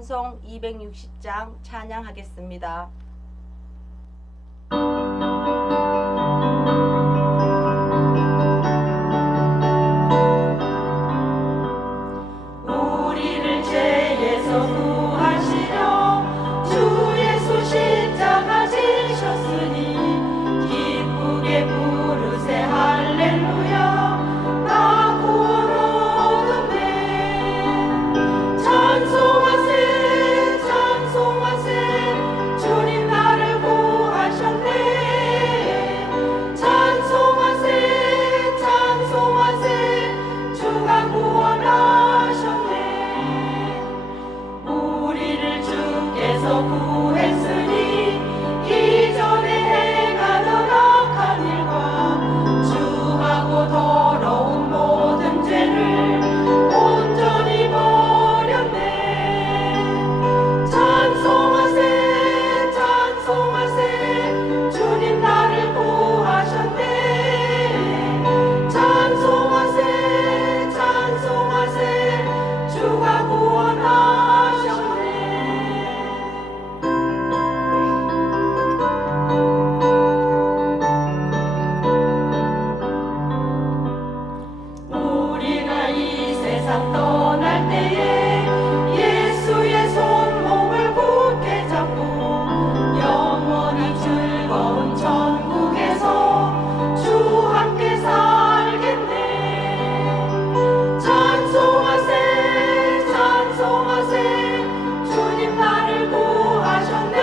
찬송 260장 찬양하겠습니다. 우리를 죄에서 구하시려 주 예수 십자가 지셨으니 기쁘게 부르세 할렐루야 나 구원 얻었네. 찬송하세 찬송하세 주님 나를 구하셨네. 찬송하세 찬송하세 주가 구원하셨네. 우리를 주께서 구했으니 이전에 행하던 악한 일과 주하고 더러운 모든 죄를 온전히 버렸네. 찬송하세 찬송하세 주님 나를 구하셨네. 찬송하세 찬송하세 주가 구원하셨네. 우리가 이 세상 떠날 때에 예수의 손목을 굳게 잡고 영원히 즐거운 천국에서 주 함께 살겠네. 찬송하세 찬송하세 주님 나를 구하셨네.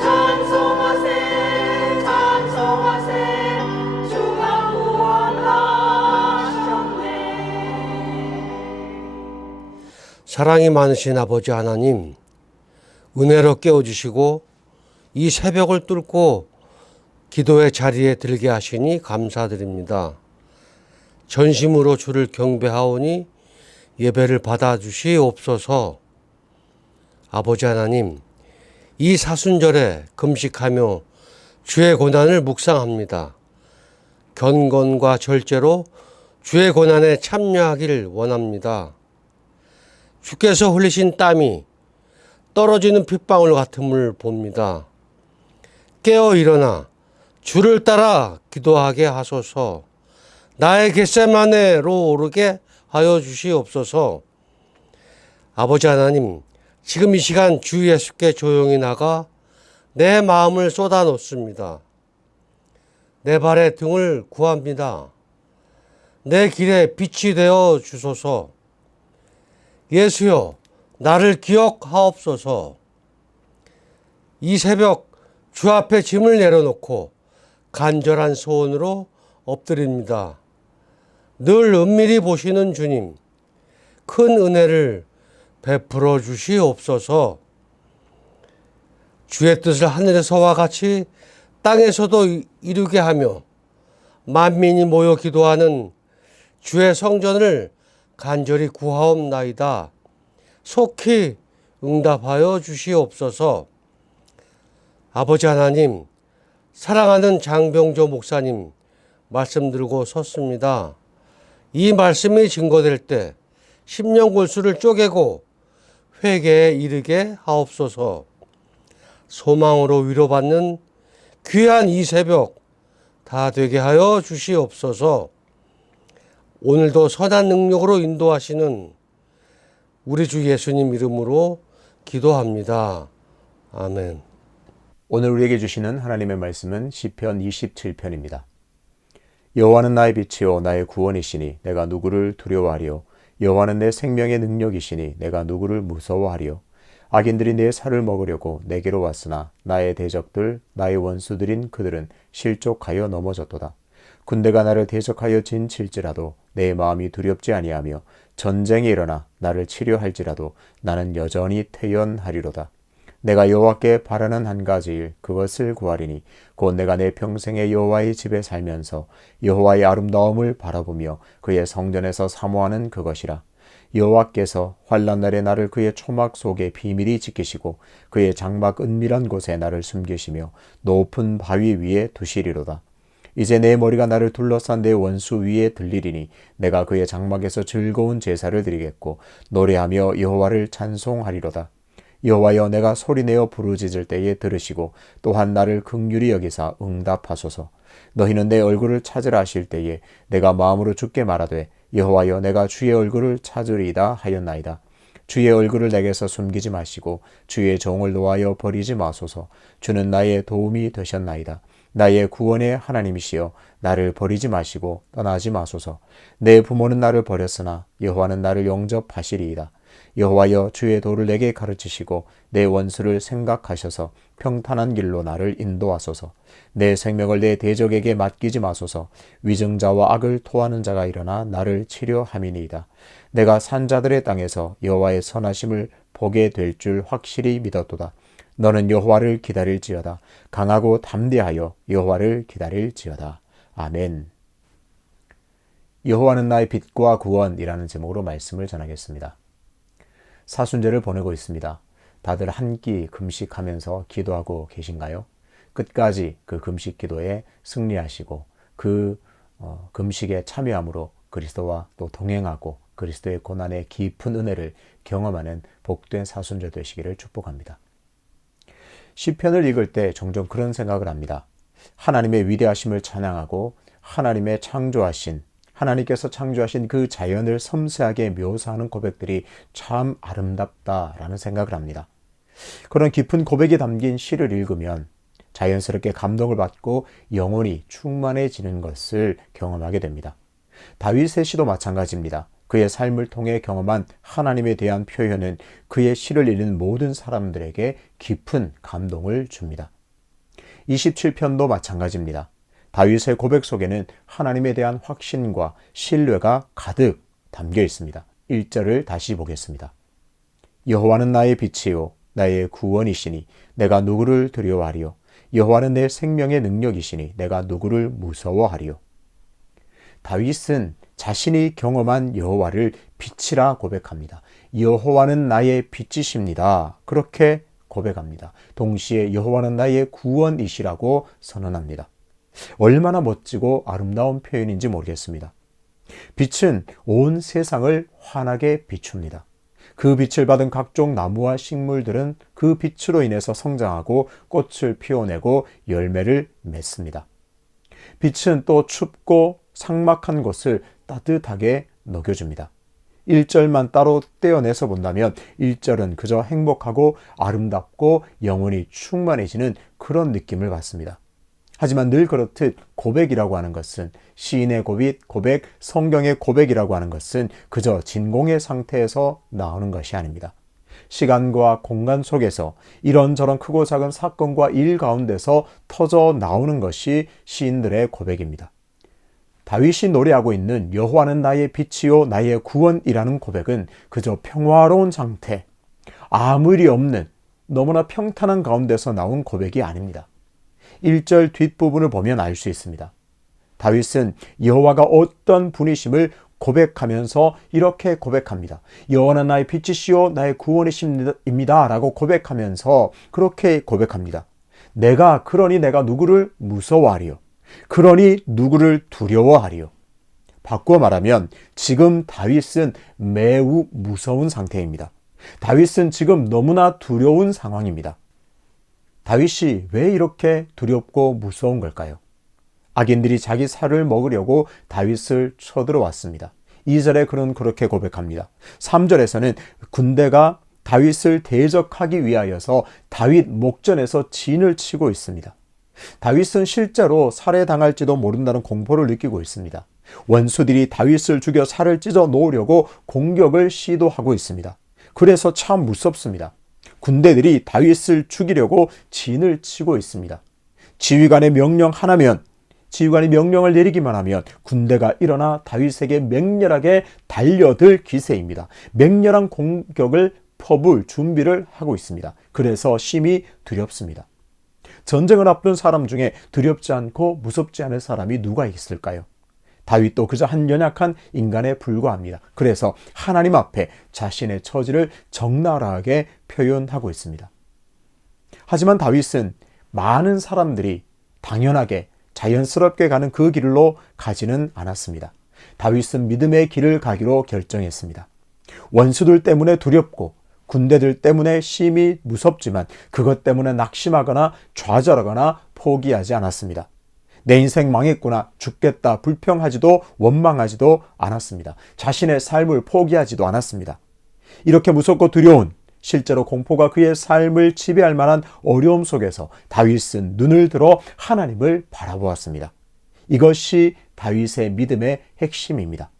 찬송하세 찬송하세 주가 구원하셨네. 사랑이 많으신 아버지 하나님, 은혜로 깨워주시고 이 새벽을 뚫고 기도의 자리에 들게 하시니 감사드립니다. 전심으로 주를 경배하오니 예배를 받아주시옵소서. 아버지 하나님, 이 사순절에 금식하며 주의 고난을 묵상합니다. 경건과 절제로 주의 고난에 참여하기를 원합니다. 주께서 흘리신 땀이 떨어지는 핏방울 같음을 봅니다. 깨어 일어나 주를 따라 기도하게 하소서. 나의 겟세마네로 오르게 하여 주시옵소서. 아버지 하나님, 지금 이 시간 주 예수께 조용히 나가 내 마음을 쏟아 놓습니다. 내 발의 등을 구합니다. 내 길에 빛이 되어 주소서. 예수여, 나를 기억하옵소서. 이 새벽 주 앞에 짐을 내려놓고 간절한 소원으로 엎드립니다. 늘 은밀히 보시는 주님, 큰 은혜를 베풀어 주시옵소서. 주의 뜻을 하늘에서와 같이 땅에서도 이루게 하며 만민이 모여 기도하는 주의 성전을 간절히 구하옵나이다. 속히 응답하여 주시옵소서. 아버지 하나님, 사랑하는 장병조 목사님 말씀 들고 섰습니다. 이 말씀이 증거될 때 심령골수를 쪼개고 회개에 이르게 하옵소서. 소망으로 위로받는 귀한 이 새벽 다 되게 하여 주시옵소서. 오늘도 선한 능력으로 인도하시는 우리 주 예수님 이름으로 기도합니다. 아멘. 오늘 우리에게 주시는 하나님의 말씀은 시편 27편입니다. 여호와는 나의 빛이요 나의 구원이시니 내가 누구를 두려워하리요. 여호와는 내 생명의 능력이시니 내가 누구를 무서워하리요. 악인들이 내 살을 먹으려고 내게로 왔으나 나의 대적들 나의 원수들인 그들은 실족하여 넘어졌도다. 군대가 나를 대적하여 진칠지라도 내 마음이 두렵지 아니하며 전쟁이 일어나 나를 치료할지라도 나는 여전히 태연하리로다. 내가 여호와께 바라는 한 가지 일 그것을 구하리니 곧 내가 내 평생에 여호와의 집에 살면서 여호와의 아름다움을 바라보며 그의 성전에서 사모하는 그것이라. 여호와께서 환난 날에 나를 그의 초막 속에 비밀히 지키시고 그의 장막 은밀한 곳에 나를 숨기시며 높은 바위 위에 두시리로다. 이제 내 머리가 나를 둘러싼 내 원수 위에 들리리니 내가 그의 장막에서 즐거운 제사를 드리겠고 노래하며 여호와를 찬송하리로다. 여호와여, 내가 소리내어 부르짖을 때에 들으시고 또한 나를 긍휼히 여기사 응답하소서. 너희는 내 얼굴을 찾으라 하실 때에 내가 마음으로 주께 말하되 여호와여, 내가 주의 얼굴을 찾으리이다 하였나이다. 주의 얼굴을 내게서 숨기지 마시고 주의 종을 놓아여 버리지 마소서. 주는 나의 도움이 되셨나이다. 나의 구원의 하나님이시여, 나를 버리지 마시고 떠나지 마소서. 내 부모는 나를 버렸으나 여호와는 나를 영접하시리이다. 여호와여, 주의 도를 내게 가르치시고 내 원수를 생각하셔서 평탄한 길로 나를 인도하소서. 내 생명을 내 대적에게 맡기지 마소서. 위증자와 악을 토하는 자가 일어나 나를 치려함이니이다. 내가 산자들의 땅에서 여호와의 선하심을 보게 될 줄 확실히 믿었도다. 너는 여호와를 기다릴지어다. 강하고 담대하여 여호와를 기다릴지어다. 아멘. 여호와는 나의 빛과 구원이라는 제목으로 말씀을 전하겠습니다. 사순절을 보내고 있습니다. 다들 한 끼 금식하면서 기도하고 계신가요? 끝까지 그 금식 기도에 승리하시고 그 금식에 참여함으로 그리스도와 또 동행하고 그리스도의 고난의 깊은 은혜를 경험하는 복된 사순절 되시기를 축복합니다. 시편을 읽을 때 종종 그런 생각을 합니다. 하나님의 위대하심을 찬양하고 하나님께서 창조하신 그 자연을 섬세하게 묘사하는 고백들이 참 아름답다라는 생각을 합니다. 그런 깊은 고백이 담긴 시를 읽으면 자연스럽게 감동을 받고 영혼이 충만해지는 것을 경험하게 됩니다. 다윗의 시도 마찬가지입니다. 그의 삶을 통해 경험한 하나님에 대한 표현은 그의 시를 읽는 모든 사람들에게 깊은 감동을 줍니다. 27편도 마찬가지입니다. 다윗의 고백 속에는 하나님에 대한 확신과 신뢰가 가득 담겨 있습니다. 1절을 다시 보겠습니다. 여호와는 나의 빛이요 나의 구원이시니 내가 누구를 두려워하리요. 여호와는 내 생명의 능력이시니 내가 누구를 무서워하리요. 다윗은 자신이 경험한 여호와를 빛이라 고백합니다. 여호와는 나의 빛이십니다. 그렇게 고백합니다. 동시에 여호와는 나의 구원이시라고 선언합니다. 얼마나 멋지고 아름다운 표현인지 모르겠습니다. 빛은 온 세상을 환하게 비춥니다. 그 빛을 받은 각종 나무와 식물들은 그 빛으로 인해서 성장하고 꽃을 피워내고 열매를 맺습니다. 빛은 또 춥고 삭막한 곳을 따뜻하게 녹여줍니다. 1절만 따로 떼어내서 본다면 1절은 그저 행복하고 아름답고 영혼이 충만해지는 그런 느낌을 받습니다. 하지만 늘 그렇듯 고백이라고 하는 것은 시인의 고백, 성경의 고백이라고 하는 것은 그저 진공의 상태에서 나오는 것이 아닙니다. 시간과 공간 속에서 이런저런 크고 작은 사건과 일 가운데서 터져 나오는 것이 시인들의 고백입니다. 다윗이 노래하고 있는 여호와는 나의 빛이요 나의 구원이라는 고백은 그저 평화로운 상태, 아무 일이 없는 너무나 평탄한 가운데서 나온 고백이 아닙니다. 1절 뒷부분을 보면 알 수 있습니다. 다윗은 여호와가 어떤 분이심을 고백하면서 이렇게 고백합니다. 여호와는 나의 빛이시요 나의 구원이십니다 라고 고백하면서 그렇게 고백합니다. 그러니 내가 누구를 무서워하리요. 그러니 누구를 두려워하리요. 바꾸어 말하면 지금 다윗은 매우 무서운 상태입니다. 다윗은 지금 너무나 두려운 상황입니다. 다윗이 왜 이렇게 두렵고 무서운 걸까요? 악인들이 자기 살을 먹으려고 다윗을 쳐들어왔습니다. 2절에 그는 그렇게 고백합니다. 3절에서는 군대가 다윗을 대적하기 위하여서 다윗 목전에서 진을 치고 있습니다. 다윗은 실제로 살해당할지도 모른다는 공포를 느끼고 있습니다. 원수들이 다윗을 죽여 살을 찢어 놓으려고 공격을 시도하고 있습니다. 그래서 참 무섭습니다. 군대들이 다윗을 죽이려고 진을 치고 있습니다. 지휘관의 명령을 내리기만 하면 군대가 일어나 다윗에게 맹렬하게 달려들 기세입니다. 맹렬한 공격을 퍼부을 준비를 하고 있습니다. 그래서 심히 두렵습니다. 전쟁을 앞둔 사람 중에 두렵지 않고 무섭지 않은 사람이 누가 있을까요? 다윗도 그저 한 연약한 인간에 불과합니다. 그래서 하나님 앞에 자신의 처지를 적나라하게 표현하고 있습니다. 하지만 다윗은 많은 사람들이 당연하게 자연스럽게 가는 그 길로 가지는 않았습니다. 다윗은 믿음의 길을 가기로 결정했습니다. 원수들 때문에 두렵고 군대들 때문에 심히 무섭지만 그것 때문에 낙심하거나 좌절하거나 포기하지 않았습니다. 내 인생 망했구나, 죽겠다, 불평하지도 원망하지도 않았습니다. 자신의 삶을 포기하지도 않았습니다. 이렇게 무섭고 두려운, 실제로 공포가 그의 삶을 지배할 만한 어려움 속에서 다윗은 눈을 들어 하나님을 바라보았습니다. 이것이 다윗의 믿음의 핵심입니다.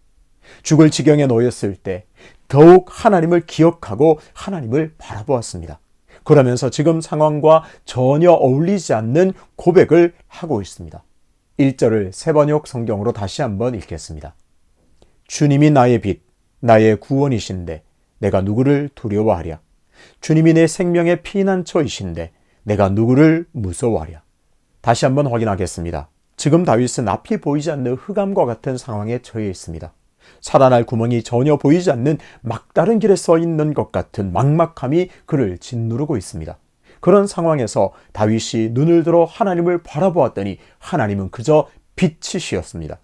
죽을 지경에 놓였을 때 더욱 하나님을 기억하고 하나님을 바라보았습니다. 그러면서 지금 상황과 전혀 어울리지 않는 고백을 하고 있습니다. 1절을 세번역 성경으로 다시 한번 읽겠습니다. 주님이 나의 빛, 나의 구원이신데 내가 누구를 두려워하랴. 주님이 내 생명의 피난처이신데 내가 누구를 무서워하랴. 다시 한번 확인하겠습니다. 지금 다윗은 앞이 보이지 않는 흑암과 같은 상황에 처해 있습니다. 살아날 구멍이 전혀 보이지 않는 막다른 길에 서 있는 것 같은 막막함이 그를 짓누르고 있습니다. 그런 상황에서 다윗이 눈을 들어 하나님을 바라보았더니 하나님은 그저 빛이시었습니다.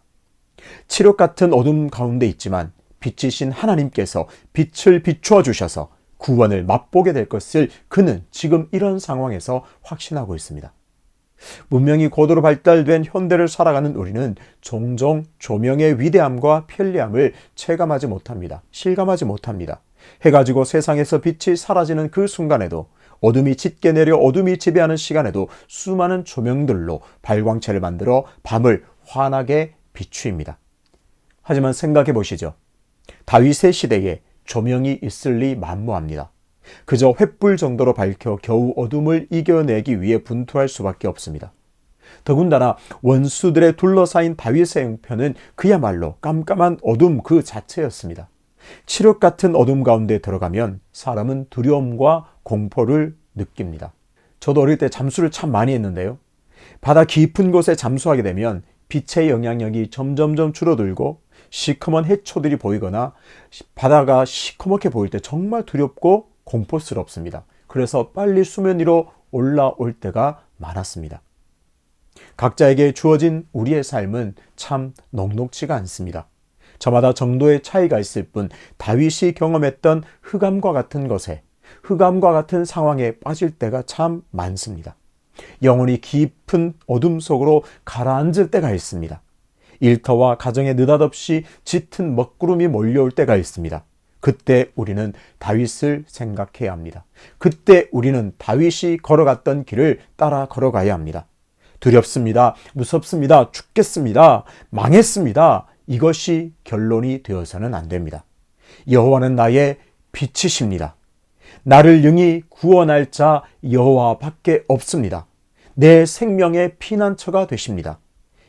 칠흑 같은 어둠 가운데 있지만 빛이신 하나님께서 빛을 비추어 주셔서 구원을 맛보게 될 것을 그는 지금 이런 상황에서 확신하고 있습니다. 문명이 고도로 발달된 현대를 살아가는 우리는 종종 조명의 위대함과 편리함을 체감하지 못합니다. 실감하지 못합니다. 해가 지고 세상에서 빛이 사라지는 그 순간에도, 어둠이 짙게 내려 어둠이 지배하는 시간에도 수많은 조명들로 발광체를 만들어 밤을 환하게 비추입니다. 하지만 생각해 보시죠. 다윗의 시대에 조명이 있을 리 만무합니다. 그저 횃불 정도로 밝혀 겨우 어둠을 이겨내기 위해 분투할 수밖에 없습니다. 더군다나 원수들에 둘러싸인 다윗의 형편은 그야말로 깜깜한 어둠 그 자체였습니다. 칠흑 같은 어둠 가운데 들어가면 사람은 두려움과 공포를 느낍니다. 저도 어릴 때 잠수를 참 많이 했는데요. 바다 깊은 곳에 잠수하게 되면 빛의 영향력이 점점점 줄어들고 시커먼 해초들이 보이거나 바다가 시커멓게 보일 때 정말 두렵고 공포스럽습니다. 그래서 빨리 수면 위로 올라올 때가 많았습니다. 각자에게 주어진 우리의 삶은 참 녹록지가 않습니다. 저마다 정도의 차이가 있을 뿐 다윗이 경험했던 흑암과 같은 것에, 흑암과 같은 상황에 빠질 때가 참 많습니다. 영혼이 깊은 어둠 속으로 가라앉을 때가 있습니다. 일터와 가정에 느닷없이 짙은 먹구름이 몰려올 때가 있습니다. 그때 우리는 다윗을 생각해야 합니다. 그때 우리는 다윗이 걸어갔던 길을 따라 걸어가야 합니다. 두렵습니다. 무섭습니다. 죽겠습니다. 망했습니다. 이것이 결론이 되어서는 안 됩니다. 여호와는 나의 빛이십니다. 나를 능히 구원할 자 여호와밖에 없습니다. 내 생명의 피난처가 되십니다.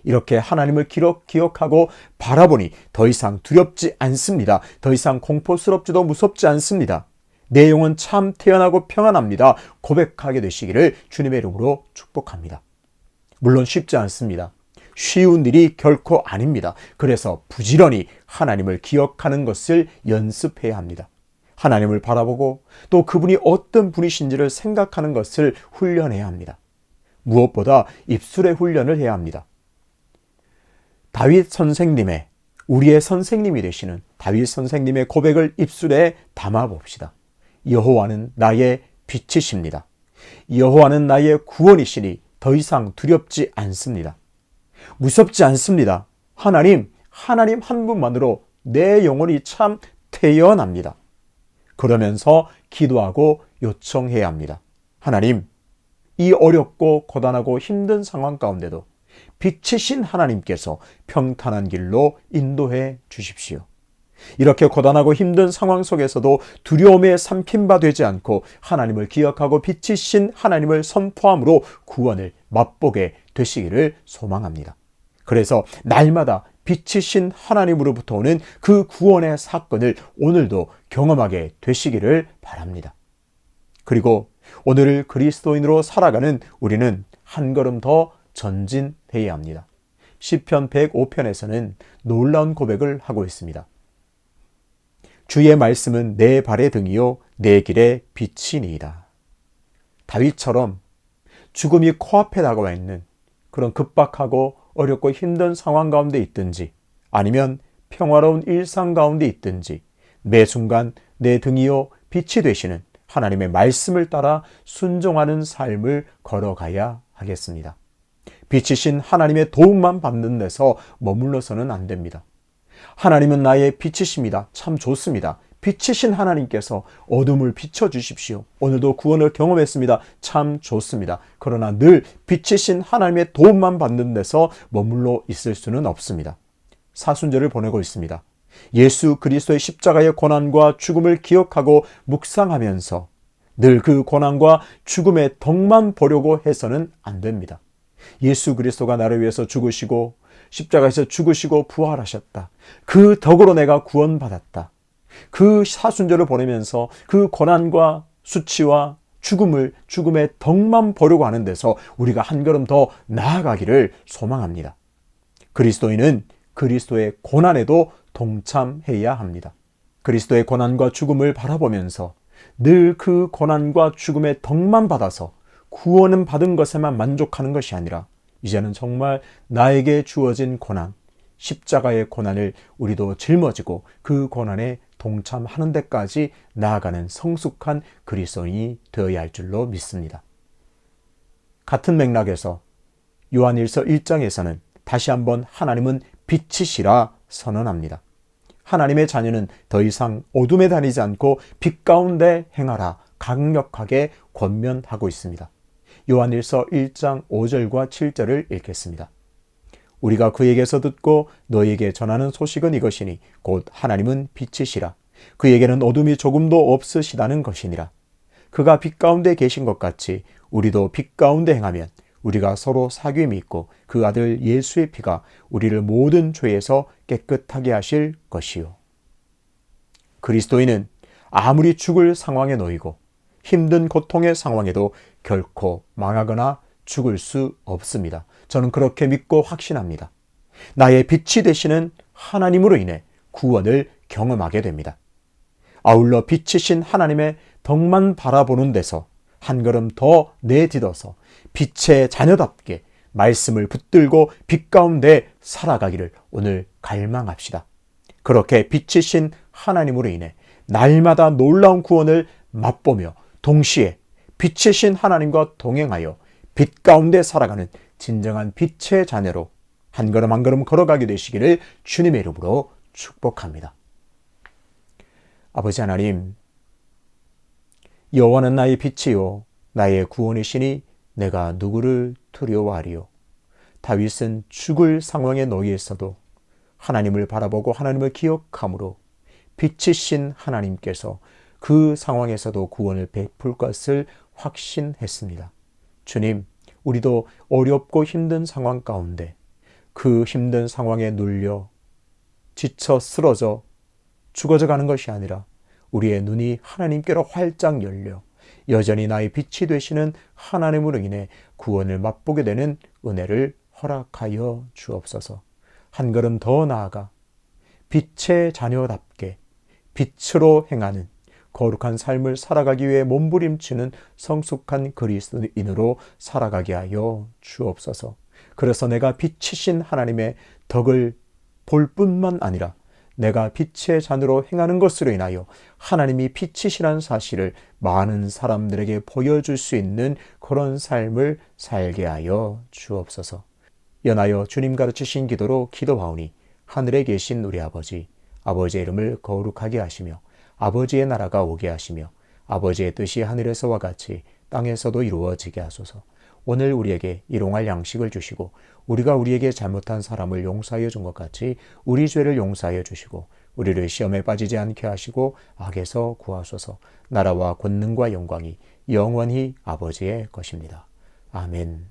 이렇게 하나님을 기억하고 바라보니 더 이상 두렵지 않습니다. 더 이상 공포스럽지도 무섭지 않습니다. 내 영혼 참 태연하고 평안합니다. 고백하게 되시기를 주님의 이름으로 축복합니다. 물론 쉽지 않습니다. 쉬운 일이 결코 아닙니다. 그래서 부지런히 하나님을 기억하는 것을 연습해야 합니다. 하나님을 바라보고 또 그분이 어떤 분이신지를 생각하는 것을 훈련해야 합니다. 무엇보다 입술의 훈련을 해야 합니다. 다윗 선생님의, 우리의 선생님이 되시는 다윗 선생님의 고백을 입술에 담아 봅시다. 여호와는 나의 빛이십니다. 여호와는 나의 구원이시니 더 이상 두렵지 않습니다. 무섭지 않습니다. 하나님 한 분만으로 내 영혼이 참 태연합니다. 그러면서 기도하고 요청해야 합니다. 하나님, 이 어렵고 고단하고 힘든 상황 가운데도 빛이신 하나님께서 평탄한 길로 인도해 주십시오. 이렇게 고단하고 힘든 상황 속에서도 두려움에 삼킨 바 되지 않고 하나님을 기억하고 빛이신 하나님을 선포함으로 구원을 맛보게 되시기를 소망합니다. 그래서 날마다 빛이신 하나님으로부터 오는 그 구원의 사건을 오늘도 경험하게 되시기를 바랍니다. 그리고 오늘을 그리스도인으로 살아가는 우리는 한 걸음 더 전진해야 합니다. 시편 105편에서는 놀라운 고백을 하고 있습니다. 주의 말씀은 내 발의 등이요 내 길의 빛이니이다. 다윗처럼 죽음이 코앞에 다가와 있는 그런 급박하고 어렵고 힘든 상황 가운데 있든지 아니면 평화로운 일상 가운데 있든지 매 순간 내 등이요 빛이 되시는 하나님의 말씀을 따라 순종하는 삶을 걸어가야 하겠습니다. 빛이신 하나님의 도움만 받는 데서 머물러서는 안 됩니다. 하나님은 나의 빛이십니다. 참 좋습니다. 빛이신 하나님께서 어둠을 비춰주십시오. 오늘도 구원을 경험했습니다. 참 좋습니다. 그러나 늘 빛이신 하나님의 도움만 받는 데서 머물러 있을 수는 없습니다. 사순절을 보내고 있습니다. 예수 그리스도의 십자가의 고난과 죽음을 기억하고 묵상하면서 늘 그 고난과 죽음의 덕만 보려고 해서는 안 됩니다. 예수 그리스도가 나를 위해서 죽으시고 십자가에서 죽으시고 부활하셨다. 그 덕으로 내가 구원받았다. 그 사순절을 보내면서 그 고난과 수치와 죽음의 덕만 보려고 하는 데서 우리가 한 걸음 더 나아가기를 소망합니다. 그리스도인은 그리스도의 고난에도 동참해야 합니다. 그리스도의 고난과 죽음을 바라보면서 늘 그 고난과 죽음의 덕만 받아서 구원은 받은 것에만 만족하는 것이 아니라 이제는 정말 나에게 주어진 고난, 십자가의 고난을 우리도 짊어지고 그 고난에 동참하는 데까지 나아가는 성숙한 그리스도인이 되어야 할 줄로 믿습니다. 같은 맥락에서 요한일서 1장에서는 다시 한번 하나님은 빛이시라 선언합니다. 하나님의 자녀는 더 이상 어둠에 다니지 않고 빛 가운데 행하라 강력하게 권면하고 있습니다. 요한일서 1장 5절과 7절을 읽겠습니다. 우리가 그에게서 듣고 너희에게 전하는 소식은 이것이니 곧 하나님은 빛이시라. 그에게는 어둠이 조금도 없으시다는 것이니라. 그가 빛 가운데 계신 것 같이 우리도 빛 가운데 행하면 우리가 서로 사귐이 있고 그 아들 예수의 피가 우리를 모든 죄에서 깨끗하게 하실 것이요. 그리스도인은 아무리 죽을 상황에 놓이고 힘든 고통의 상황에도 결코 망하거나 죽을 수 없습니다. 저는 그렇게 믿고 확신합니다. 나의 빛이 되시는 하나님으로 인해 구원을 경험하게 됩니다. 아울러 빛이신 하나님의 덕만 바라보는 데서 한 걸음 더 내딛어서 빛의 자녀답게 말씀을 붙들고 빛 가운데 살아가기를 오늘 갈망합시다. 그렇게 빛이신 하나님으로 인해 날마다 놀라운 구원을 맛보며 동시에 빛이신 하나님과 동행하여 빛 가운데 살아가는 진정한 빛의 자녀로 한 걸음 한 걸음 걸어가게 되시기를 주님의 이름으로 축복합니다. 아버지 하나님, 여호와는 나의 빛이요 나의 구원이시니 내가 누구를 두려워하리요. 다윗은 죽을 상황에 놓여 있어도 하나님을 바라보고 하나님을 기억함으로 빛이신 하나님께서 그 상황에서도 구원을 베풀 것을 확신했습니다. 주님, 우리도 어렵고 힘든 상황 가운데 그 힘든 상황에 눌려 지쳐 쓰러져 죽어져 가는 것이 아니라 우리의 눈이 하나님께로 활짝 열려 여전히 나의 빛이 되시는 하나님으로 인해 구원을 맛보게 되는 은혜를 허락하여 주옵소서. 한 걸음 더 나아가 빛의 자녀답게 빛으로 행하는 거룩한 삶을 살아가기 위해 몸부림치는 성숙한 그리스도인으로 살아가게 하여 주옵소서. 그래서 내가 빛이신 하나님의 덕을 볼 뿐만 아니라 내가 빛의 자녀로 행하는 것으로 인하여 하나님이 빛이시라는 사실을 많은 사람들에게 보여줄 수 있는 그런 삶을 살게 하여 주옵소서. 연하여 주님 가르치신 기도로 기도하오니 하늘에 계신 우리 아버지, 아버지의 이름을 거룩하게 하시며 아버지의 나라가 오게 하시며 아버지의 뜻이 하늘에서와 같이 땅에서도 이루어지게 하소서. 오늘 우리에게 일용할 양식을 주시고 우리가 우리에게 잘못한 사람을 용서하여 준 것 같이 우리 죄를 용서하여 주시고 우리를 시험에 빠지지 않게 하시고 악에서 구하소서. 나라와 권능과 영광이 영원히 아버지의 것입니다. 아멘.